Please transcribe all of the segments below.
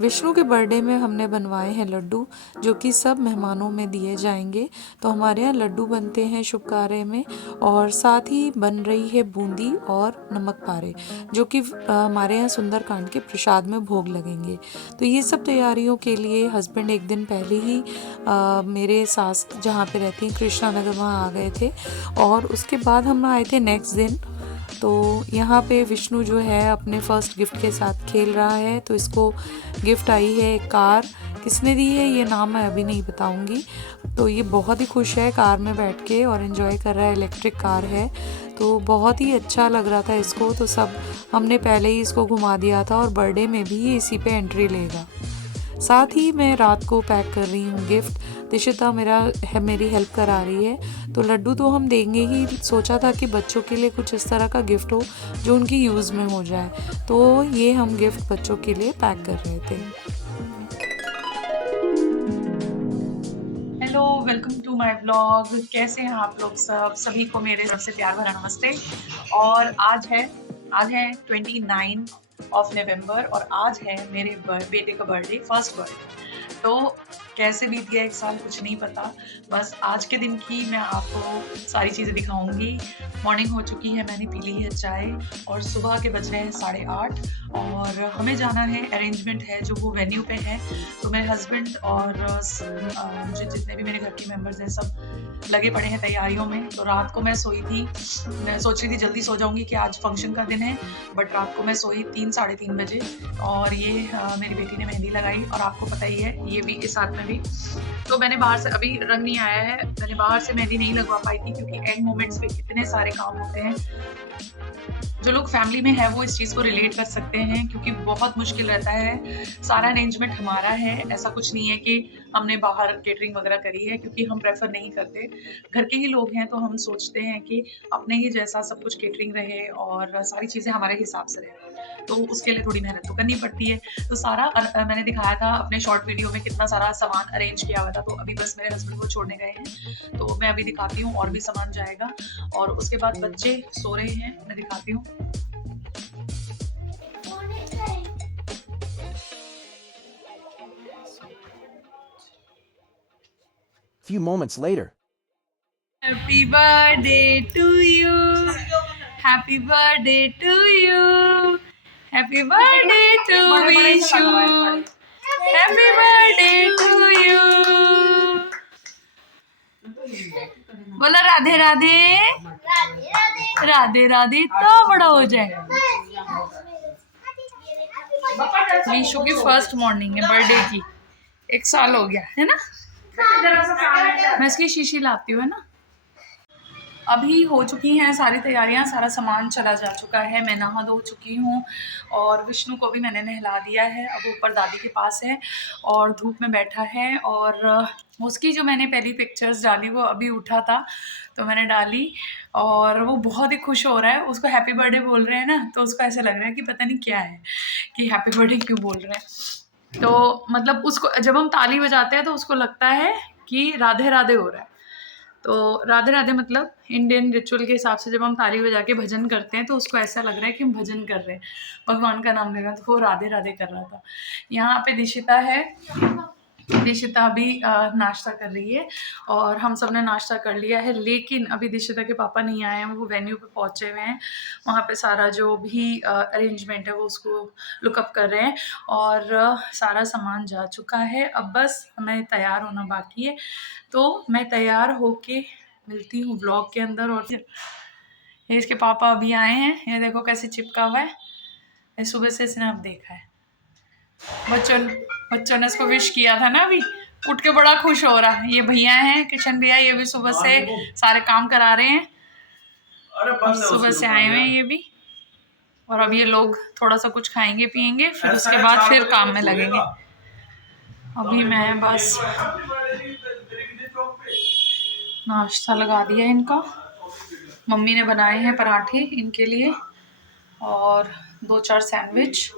विष्णु के बर्थडे में हमने बनवाए हैं लड्डू, जो कि सब मेहमानों में दिए जाएंगे। तो हमारे यहाँ लड्डू बनते हैं शुभ कार्य में, और साथ ही बन रही है बूंदी और नमक पारे, जो कि हमारे यहाँ सुंदरकांड के प्रसाद में भोग लगेंगे। तो ये सब तैयारियों के लिए हस्बैंड एक दिन पहले ही मेरे सास जहाँ पे रहती हैं कृष्णा नगर, वहाँ आ गए थे, और उसके बाद हम आए थे नेक्स्ट दिन। तो यहाँ पे विष्णु जो है अपने फर्स्ट गिफ्ट के साथ खेल रहा है। तो इसको गिफ्ट आई है एक कार। किसने दी है ये नाम मैं अभी नहीं बताऊंगी। तो ये बहुत ही खुश है कार में बैठ के और एंजॉय कर रहा है। इलेक्ट्रिक कार है, तो बहुत ही अच्छा लग रहा था इसको। तो सब हमने पहले ही इसको घुमा दिया था, और बर्थडे में भी ये इसी पे एंट्री लेगा। साथ ही मैं रात को पैक कर रही हूँ गिफ्ट। दिशिता मेरी हेल्प करा रही है। तो लड्डू तो हम देंगे ही, सोचा था कि बच्चों के लिए कुछ इस तरह का गिफ्ट हो जो उनकी यूज़ में हो जाए। तो ये हम गिफ्ट बच्चों के लिए पैक कर रहे थे। Hello, welcome to my vlog. कैसे हैं आप लोग सब? सभी को मेरे सबसे प्यार भरा नमस्ते। और आज है 29 ऑफ नवंबर, और आज है मेरे बेटे का बर्थडे, फर्स्ट बर्थडे। तो कैसे बीत गया एक साल कुछ नहीं पता। बस आज के दिन की मैं आपको सारी चीज़ें दिखाऊंगी। मॉर्निंग हो चुकी है, मैंने पी ली है चाय, और सुबह के बज रहे हैं 8:30, और हमें जाना है। अरेंजमेंट है जो वो वेन्यू पे है। तो मेरे हस्बैंड और मुझे जितने भी मेरे घर के मेंबर्स हैं सब लगे पड़े हैं तैयारियों में। तो रात को मैं सोई थी, मैं सोच रही थी जल्दी सो जाऊंगी कि आज फंक्शन का दिन है, बट रात को मैं सोई 3 साढ़े 3 बजे। और ये मेरी बेटी ने मेहंदी लगाई, और आपको पता ही है ये भी इस हाथ में भी। तो मैंने बाहर से, अभी रंग नहीं आया है, मैंने बाहर से मेहंदी नहीं लगवा पाई थी क्योंकि एंड मोमेंट्स पे इतने सारे काम होते हैं। जो लोग फैमिली में है वो इस चीज़ को रिलेट कर सकते हैं, क्योंकि बहुत मुश्किल रहता है। सारा अरेंजमेंट हमारा है, ऐसा कुछ नहीं है कि हमने बाहर केटरिंग वगैरह करी है, क्योंकि हम प्रेफर नहीं करते। घर के ही लोग हैं तो हम सोचते हैं कि अपने ही जैसा सब कुछ केटरिंग रहे और सारी चीज़ें हमारे हिसाब से रहे। तो उसके लिए थोड़ी मेहनत तो करनी पड़ती है। तो सारा मैंने दिखाया था अपने शॉर्ट वीडियो में कितना सारा सामान अरेंज किया हुआ था। तो अभी बस मेरे हस्बैंड को छोड़ने गए हैं, तो मैं अभी दिखाती हूँ और भी सामान जाएगा। और उसके बाद बच्चे सो रहे हैं, मैं दिखाती हूँ। Few moments later. Happy birthday to you. Happy birthday to you. Happy birthday to Vishu. Happy birthday to you. बोला राधे राधे। राधे राधे तो बड़ा हो जाए। विशु की फर्स्ट मॉर्निंग है बर्थडे की, 1 साल हो गया है ना। मैं इसकी शीशी लाती हूँ, है ना। अभी हो चुकी हैं सारी तैयारियां, सारा सामान चला जा चुका है, मैं नहा धो चुकी हूँ, और विष्णु को भी मैंने नहला दिया है। अब ऊपर दादी के पास है और धूप में बैठा है। और उसकी जो मैंने पहली पिक्चर्स डाली वो अभी उठा था, तो मैंने डाली, और वो बहुत ही खुश हो रहा है। उसको हैप्पी बर्थडे बोल रहे हैं ना, तो उसको ऐसे लग रहा है कि पता नहीं क्या है, कि हैप्पी बर्थडे क्यों बोल रहे हैं। तो मतलब उसको जब हम ताली बजाते हैं तो उसको लगता है कि राधे राधे हो रहा है। तो राधे राधे मतलब इंडियन रिचुअल के हिसाब से जब हम ताली बजा के भजन करते हैं तो उसको ऐसा लग रहा है कि हम भजन कर रहे हैं, भगवान का नाम ले रहे हैं। तो वो राधे राधे कर रहा था। यहाँ पे दिशिता है, दिशिता अभी नाश्ता कर रही है, और हम सब ने नाश्ता कर लिया है। लेकिन अभी दिशिता के पापा नहीं आए हैं, वो वेन्यू पे पहुंचे हुए हैं। वहाँ पे सारा जो भी अरेंजमेंट है वो उसको लुकअप कर रहे हैं, और सारा सामान जा चुका है। अब बस हमें तैयार होना बाकी है। तो मैं तैयार होके मिलती हूँ व्लॉग के अंदर। और ये इसके पापा अभी आए हैं, ये देखो कैसे चिपका हुआ है, ये सुबह से इसने अब देखा है। बच्चों ने इसको विश किया था ना, अभी उठ के बड़ा खुश हो रहा है। ये भैया हैं किशन भैया, ये भी सुबह से सारे काम करा रहे हैं, सुबह से आए हुए हैं ये भी। और अब ये लोग थोड़ा सा कुछ खाएंगे पियेंगे, फिर उसके बाद फिर काम में लगेंगे। अभी मैं बस नाश्ता लगा दिया इनका, मम्मी ने बनाए हैं पराठे इनके लिए और 2-4 सैंडविच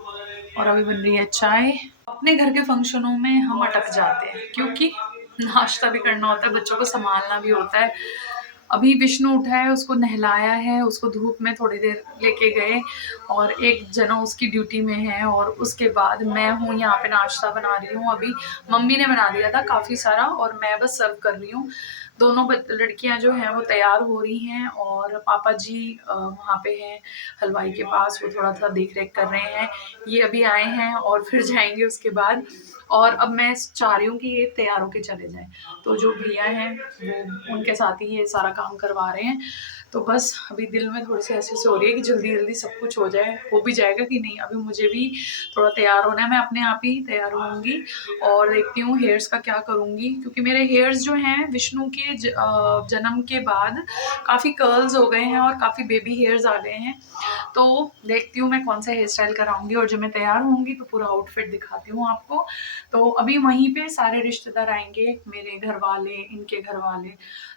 और अभी बन रही है चाय। अपने घर के फंक्शनों में हम अटक जाते हैं क्योंकि नाश्ता भी करना होता है, बच्चों को संभालना भी होता है। अभी विष्णु उठा है, उसको नहलाया है, उसको धूप में थोड़ी देर लेके गए और एक जना उसकी ड्यूटी में है और उसके बाद मैं हूँ यहाँ पे नाश्ता बना रही हूँ। अभी मम्मी ने बना दिया था काफ़ी सारा और मैं बस सर्व कर रही हूँ। दोनों लड़कियां जो हैं वो तैयार हो रही हैं और पापा जी वहाँ पे हैं हलवाई के पास, वो थोड़ा सा देख रेख कर रहे हैं। ये अभी आए हैं और फिर जाएंगे उसके बाद। और अब मैं चाह रही हूँ कि ये तैयार होके चले जाएं, तो जो भैया हैं वो उनके साथ ही ये सारा काम करवा रहे हैं। तो बस अभी दिल में थोड़ी सी ऐसे हो रही है कि जल्दी जल्दी सब कुछ हो जाए। हो भी जाएगा कि नहीं, अभी मुझे भी थोड़ा तैयार होना है। मैं अपने आप ही तैयार होंगी और देखती हूँ हेयर्स का क्या करूँगी, क्योंकि मेरे हेयर्स जो हैं विष्णु के जन्म के बाद काफ़ी कर्ल्स हो गए हैं और काफ़ी बेबी हेयर्स आ गए हैं। तो देखती हूँ मैं कौन सा हेयर स्टाइल कराऊंगी और जब मैं तैयार होंगी तो पूरा आउटफिट दिखाती हूँ आपको। तो अभी वहीं पे सारे रिश्तेदार आएंगे, मेरे घर वाले, इनके घर वाले,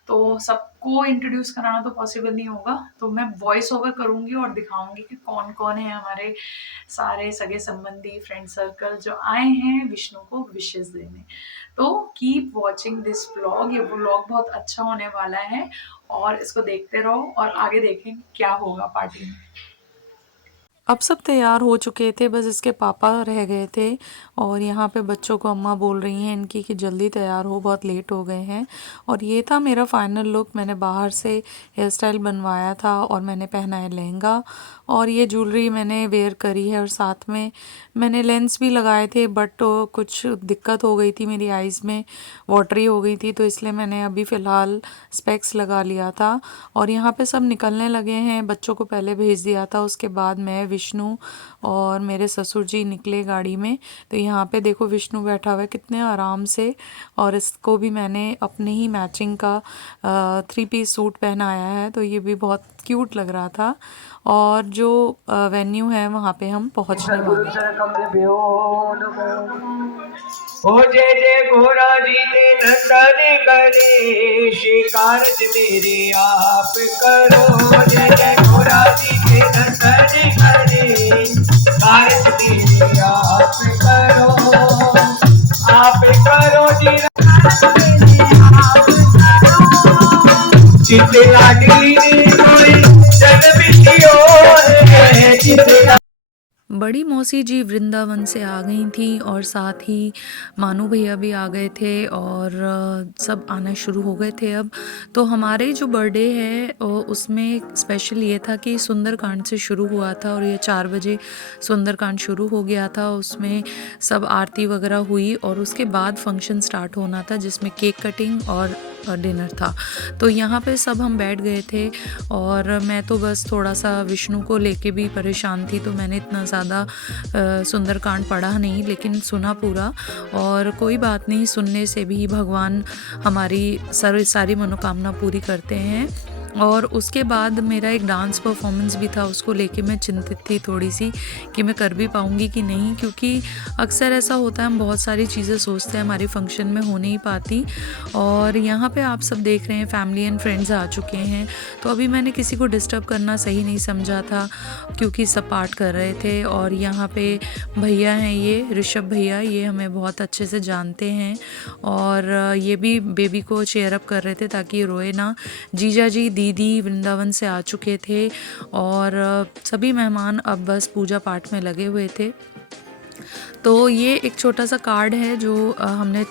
तो सबको इंट्रोड्यूस कराना तो पॉसिबल नहीं होगा। तो मैं वॉइस ओवर करूंगी और दिखाऊंगी कि कौन कौन है हमारे सारे सगे संबंधी, फ्रेंड सर्कल जो आए हैं विष्णु को विशेस देने। तो कीप वॉचिंग दिस व्लॉग, ये व्लॉग बहुत अच्छा होने वाला है और इसको देखते रहो और आगे देखें क्या होगा पार्टी में। अब सब तैयार हो चुके थे, बस इसके पापा रह गए थे और यहाँ पे बच्चों को अम्मा बोल रही हैं इनकी कि जल्दी तैयार हो, बहुत लेट हो गए हैं। और ये था मेरा फाइनल लुक। मैंने बाहर से हेयर स्टाइल बनवाया था और मैंने पहना है लहंगा और ये ज्वेलरी मैंने वेयर करी है और साथ में मैंने लेंस भी लगाए थे, बट कुछ दिक्कत हो गई थी, मेरी आइज़ में वाटरी हो गई थी, तो इसलिए मैंने अभी फ़िलहाल स्पेक्स लगा लिया था। और यहाँ पे सब निकलने लगे हैं, बच्चों को पहले भेज दिया था, उसके बाद मैं, विष्णु और मेरे ससुर जी निकले गाड़ी में। तो यहाँ पे देखो विष्णु बैठा हुआ है कितने आराम से, और इसको भी मैंने अपने ही मैचिंग का 3 पीस सूट पहनाया है, तो ये भी बहुत क्यूट लग रहा था। और जो वेन्यू है वहाँ पे हम पहुँचने वाले हैं। ओ जय जय घोड़ा जी ने नंदन करे, शिकारज मेरे आप करो। जय जय घोड़ा जी ने नंदन करे, शिकारज मेरे आप करो। आप करो जी चिते लाडली ने कोई जन्म लियो है, चिते बड़ी मौसी जी वृंदावन से आ गई थी और साथ ही मानू भैया भी आ गए थे और सब आना शुरू हो गए थे अब। तो हमारे जो बर्थडे है उसमें स्पेशल ये था कि सुंदरकांड से शुरू हुआ था और ये 4 बजे सुंदरकांड शुरू हो गया था। उसमें सब आरती वगैरह हुई और उसके बाद फंक्शन स्टार्ट होना था जिसमें केक कटिंग और डिनर था। तो यहाँ पे सब हम बैठ गए थे और मैं तो बस थोड़ा सा विष्णु को लेके भी परेशान थी, तो मैंने इतना ज़्यादा सुंदरकांड पढ़ा नहीं, लेकिन सुना पूरा। और कोई बात नहीं, सुनने से भी भगवान हमारी सारी मनोकामना पूरी करते हैं। और उसके बाद मेरा एक डांस परफॉर्मेंस भी था, उसको लेके मैं चिंतित थी थोड़ी सी कि मैं कर भी पाऊँगी कि नहीं, क्योंकि अक्सर ऐसा होता है हम बहुत सारी चीज़ें सोचते हैं हमारी फंक्शन में हो नहीं पाती। और यहाँ पे आप सब देख रहे हैं फैमिली एंड फ्रेंड्स आ चुके हैं, तो अभी मैंने किसी को डिस्टर्ब करना सही नहीं समझा था क्योंकि सब पाठ कर रहे थे। और यहाँ पे भैया हैं, ये ऋषभ भैया, ये हमें बहुत अच्छे से जानते हैं और ये भी बेबी को चेयर अप कर रहे थे ताकि ये रोए ना। जीजा जी दीदी वृंदावन से आ चुके थे और सभी मेहमान अब बस पूजा पाठ में लगे हुए थे। तो ये एक छोटा सा कार्ड है जो हमने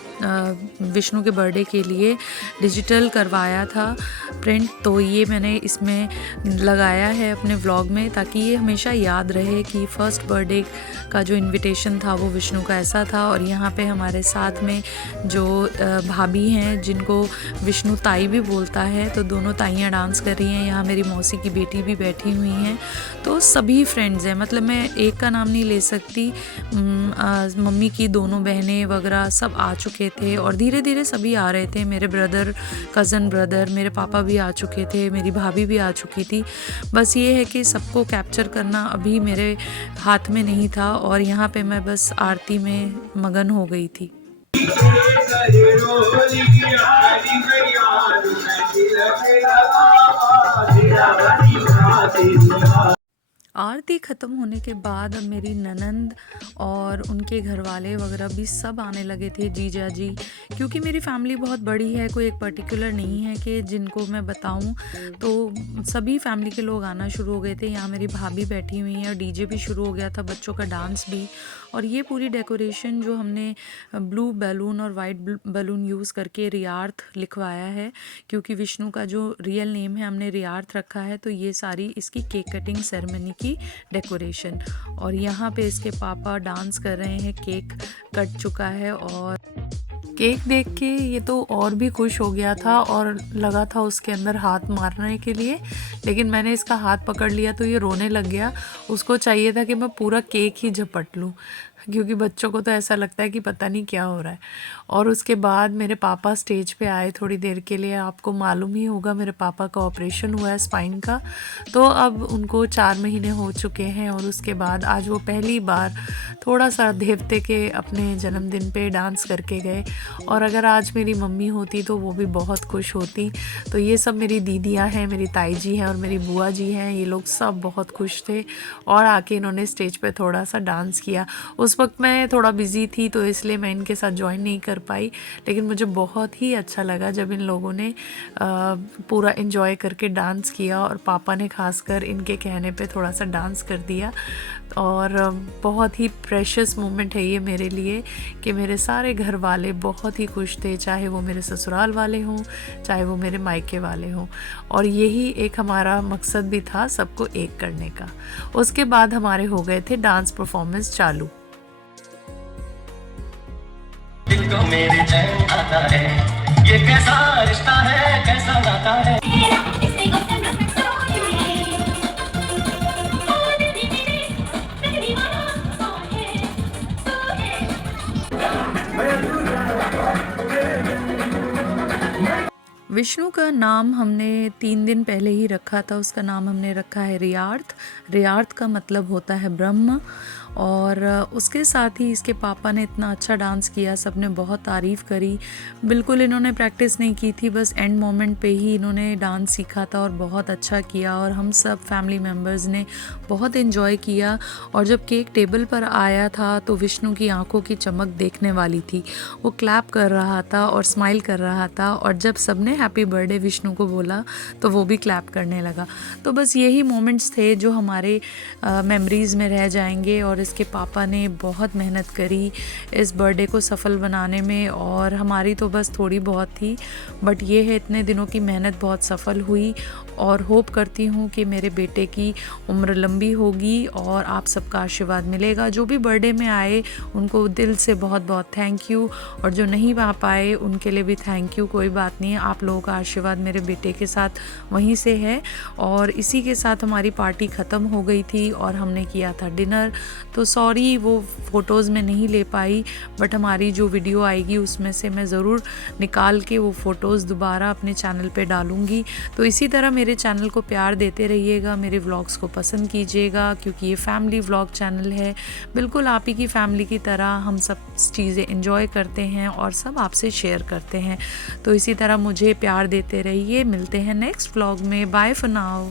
विष्णु के बर्थडे के लिए डिजिटल करवाया था प्रिंट, तो ये मैंने इसमें लगाया है अपने व्लॉग में ताकि ये हमेशा याद रहे कि फर्स्ट बर्थडे का जो इनविटेशन था वो विष्णु का ऐसा था। और यहाँ पे हमारे साथ में जो भाभी हैं जिनको विष्णु ताई भी बोलता है, तो दोनों ताइयाँ डांस कर रही हैं। यहाँ मेरी मौसी की बेटी भी बैठी हुई हैं, तो सभी फ्रेंड्स हैं, मतलब मैं एक का नाम नहीं ले सकती, मम्मी की दोनों बहनें वगैरह सब आ चुके थे और धीरे धीरे सभी आ रहे थे। मेरे ब्रदर, कज़न ब्रदर, मेरे पापा भी आ चुके थे, मेरी भाभी भी आ चुकी थी। बस ये है कि सबको कैप्चर करना अभी मेरे हाथ में नहीं था और यहाँ पे मैं बस आरती में मगन हो गई थी। आरती ख़त्म होने के बाद अब मेरी ननंद और उनके घर वाले वगैरह भी सब आने लगे थे, जीजा जी। क्योंकि मेरी फैमिली बहुत बड़ी है, कोई एक पर्टिकुलर नहीं है कि जिनको मैं बताऊं, तो सभी फैमिली के लोग आना शुरू हो गए थे। यहाँ मेरी भाभी बैठी हुई हैं और डीजे भी शुरू हो गया था, बच्चों का डांस भी। और ये पूरी डेकोरेशन जो हमने ब्लू बैलून और वाइट बैलून यूज़ करके रियार्थ लिखवाया है, क्योंकि विष्णु का जो रियल नेम है हमने रियार्थ रखा है। तो ये सारी इसकी केक कटिंग सेरेमनी की डेकोरेशन। और यहाँ पे इसके पापा डांस कर रहे हैं, केक कट चुका है। और केक देख के ये तो और भी खुश हो गया था और लगा था उसके अंदर हाथ मारने के लिए, लेकिन मैंने इसका हाथ पकड़ लिया तो ये रोने लग गया। उसको चाहिए था कि मैं पूरा केक ही झपट लूँ, क्योंकि बच्चों को तो ऐसा लगता है कि पता नहीं क्या हो रहा है। और उसके बाद मेरे पापा स्टेज पे आए थोड़ी देर के लिए। आपको मालूम ही होगा मेरे पापा का ऑपरेशन हुआ है स्पाइन का, तो अब उनको 4 महीने हो चुके हैं। और उसके बाद आज वो पहली बार थोड़ा सा देवते के अपने जन्मदिन पे डांस करके गए। और अगर आज मेरी मम्मी होती तो वो भी बहुत खुश होती। तो ये सब मेरी दीदियाँ हैं, मेरी ताई जी हैं और मेरी बुआ जी हैं, ये लोग सब बहुत खुश थे और आके इन्होंने स्टेज पे थोड़ा सा डांस किया। उस वक्त मैं थोड़ा बिज़ी थी तो इसलिए मैं इनके साथ ज्वाइन नहीं कर पाई, लेकिन मुझे बहुत ही अच्छा लगा जब इन लोगों ने पूरा एंजॉय करके डांस किया। और पापा ने खासकर इनके कहने पे थोड़ा सा डांस कर दिया। और बहुत ही प्रेशियस मोमेंट है ये मेरे लिए कि मेरे सारे घर वाले बहुत ही खुश थे, चाहे वो मेरे ससुराल वाले हों, चाहे वो मेरे मायके वाले हों। और यही एक हमारा मकसद भी था, सबको एक करने का। उसके बाद हमारे हो गए थे डांस परफॉर्मेंस चालू। दिल को मेरे चैन आता है, ये कैसा रिश्ता है, कैसा नाता है। विष्णु का नाम हमने 3 दिन पहले ही रखा था। उसका नाम हमने रखा है रियार्थ। रियार्थ का मतलब होता है ब्रह्म। और उसके साथ ही इसके पापा ने इतना अच्छा डांस किया, सबने बहुत तारीफ़ करी। बिल्कुल इन्होंने प्रैक्टिस नहीं की थी, बस एंड मोमेंट पे ही इन्होंने डांस सीखा था और बहुत अच्छा किया। और हम सब फैमिली मेम्बर्स ने बहुत एंजॉय किया। और जब केक टेबल पर आया था तो विष्णु की आंखों की चमक देखने वाली थी। वो क्लैप कर रहा था और स्माइल कर रहा था। और जब सबने हैप्पी बर्थडे विष्णु को बोला तो वो भी क्लैप करने लगा। तो बस यही मोमेंट्स थे जो हमारे मेमोरीज़ में रह जाएंगे। और इसके पापा ने बहुत मेहनत करी इस बर्थडे को सफल बनाने में, और हमारी तो बस थोड़ी बहुत थी, बट ये है इतने दिनों की मेहनत बहुत सफल हुई। और होप करती हूँ कि मेरे बेटे की उम्र लंबी होगी और आप सबका आशीर्वाद मिलेगा। जो भी बर्थडे में आए उनको दिल से बहुत बहुत थैंक यू, और जो नहीं आ पाए उनके लिए भी थैंक यू। कोई बात नहीं है, आप लोगों का आशीर्वाद मेरे बेटे के साथ वहीं से है। और इसी के साथ हमारी पार्टी ख़त्म हो गई थी और हमने किया था डिनर। तो सॉरी वो फ़ोटोज़ में नहीं ले पाई, बट हमारी जो वीडियो आएगी उसमें से मैं ज़रूर निकाल के वो फ़ोटोज़ दोबारा अपने चैनल पे डालूँगी। तो इसी तरह मेरे चैनल को प्यार देते रहिएगा, मेरे व्लॉग्स को पसंद कीजिएगा, क्योंकि ये फैमिली व्लॉग चैनल है। बिल्कुल आप ही की फैमिली की तरह हम सब चीज़ें एंजॉय करते हैं और सब आपसे शेयर करते हैं। तो इसी तरह मुझे प्यार देते रहिए। मिलते हैं नेक्स्ट व्लॉग में। Bye for now.